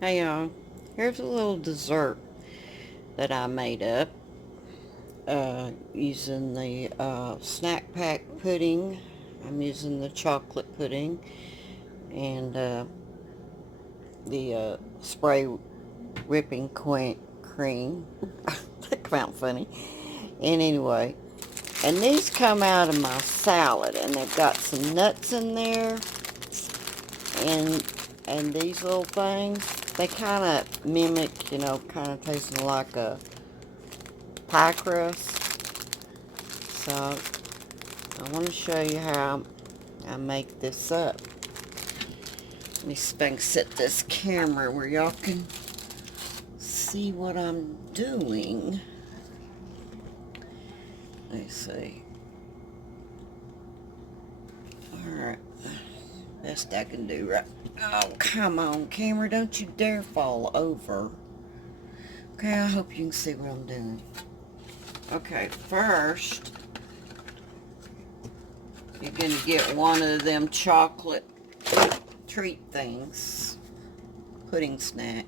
Hey y'all, here's a little dessert that I made up using the snack pack pudding. I'm using the chocolate pudding and the spray whipping cream. That come out funny. And anyway, and these come out of my salad, and they've got some nuts in there, and these little things, they kind of mimic, kind of tasting like a pie crust. So I want to show you how I make this up. Let me see if I can set this camera where y'all can see what I'm doing. Let's see. Alright. Best I can do, right? Oh, come on, camera. Don't you dare fall over. Okay, I hope you can see what I'm doing. Okay, first, you're going to get one of them chocolate treat things, pudding snack.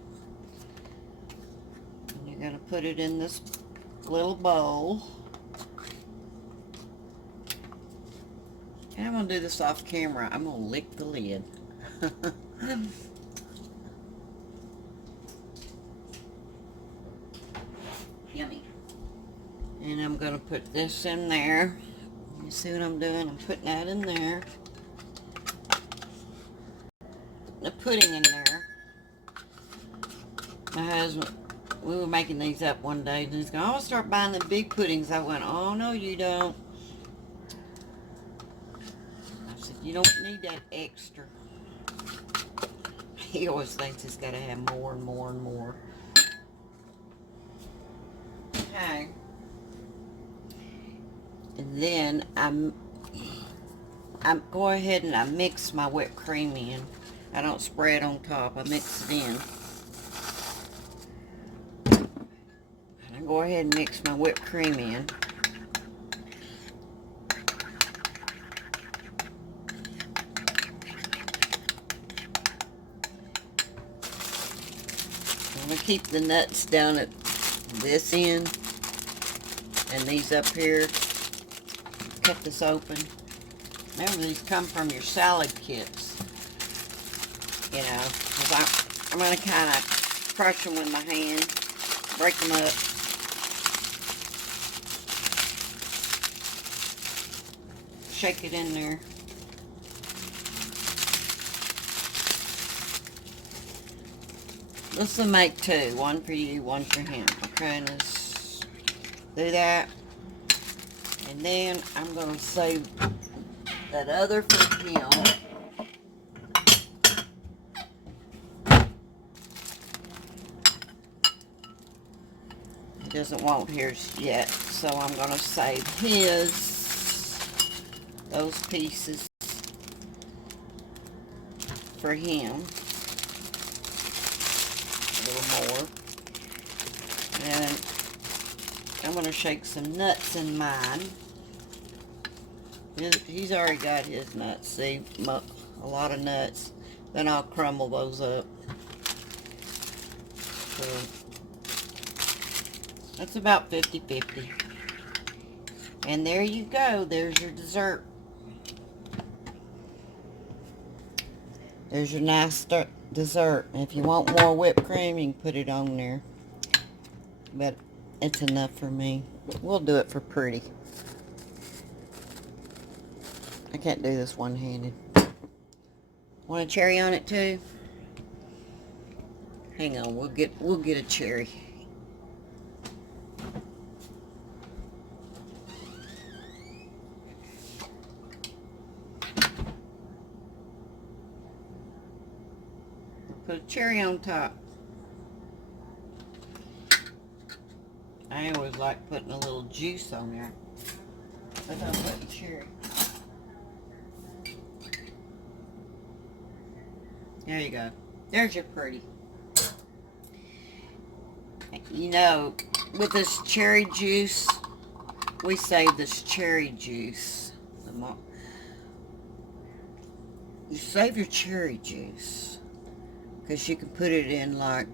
And you're going to put it in this little bowl. And I'm going to do this off camera. I'm going to lick the lid. Yummy. And I'm going to put this in there. You see what I'm doing? I'm putting that in there. The pudding in there. My husband, we were making these up one day, and he's going, I want to start buying the big puddings. I went, oh, no, you don't. I said, you don't need that extra. He always thinks he's got to have more and more and more. Okay. And then I'm go ahead and I mix my whipped cream in. I don't spray it on top. I mix it in. And I go ahead and mix my whipped cream in. I'm going to keep the nuts down at this end and these up here. Cut this open. Remember, these come from your salad kits. Because I'm going to kind of crush them with my hand, break them up. Shake it in there. This will make two. One for you, one for him. Okay, and just do that. And then I'm going to save that other for him. He doesn't want his yet, so I'm going to save those pieces for him. A little more. And I'm going to shake some nuts in mine. He's already got his nuts. See, a lot of nuts. Then I'll crumble those up. So that's about 50-50. And there you go. There's your dessert. There's your nice dessert. If you want more whipped cream, you can put it on there. But it's enough for me. We'll do it for pretty. I can't do this one-handed. Want a cherry on it too? Hang on, we'll get a cherry. Put a cherry on top. I always like putting a little juice on there. But I'm putting cherry. There you go. There's your pretty. With this cherry juice, we save this cherry juice. You save your cherry juice. because you can put it in like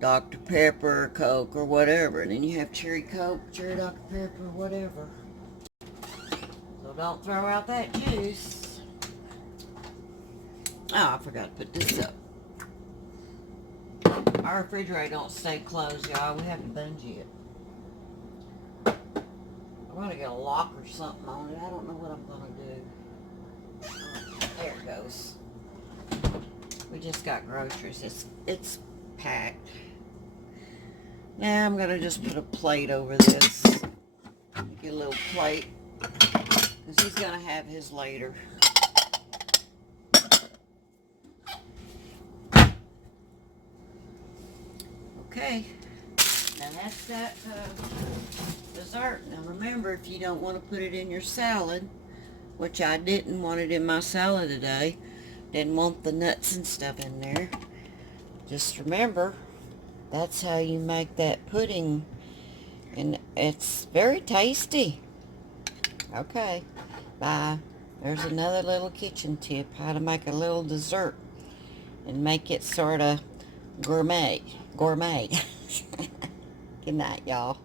Dr. Pepper or Coke or whatever. And then you have cherry Coke, cherry Dr. Pepper, whatever. So don't throw out that juice. Oh, I forgot to put this up. Our refrigerator don't stay closed, y'all. We haven't bungee it. I'm going to get a lock or something on it. I don't know what I'm going to do. There it goes. We just got groceries. It's packed. Now I'm going to just put a plate over this. Get a little plate. Because he's going to have his later. Okay. Now that's that dessert. Now remember, if you don't want to put it in your salad, which I didn't want it in my salad today, didn't want the nuts and stuff in there, just remember, that's how you make that pudding, and it's very tasty. Okay, bye. There's another little kitchen tip, how to make a little dessert and make it sort of gourmet. Good night, y'all.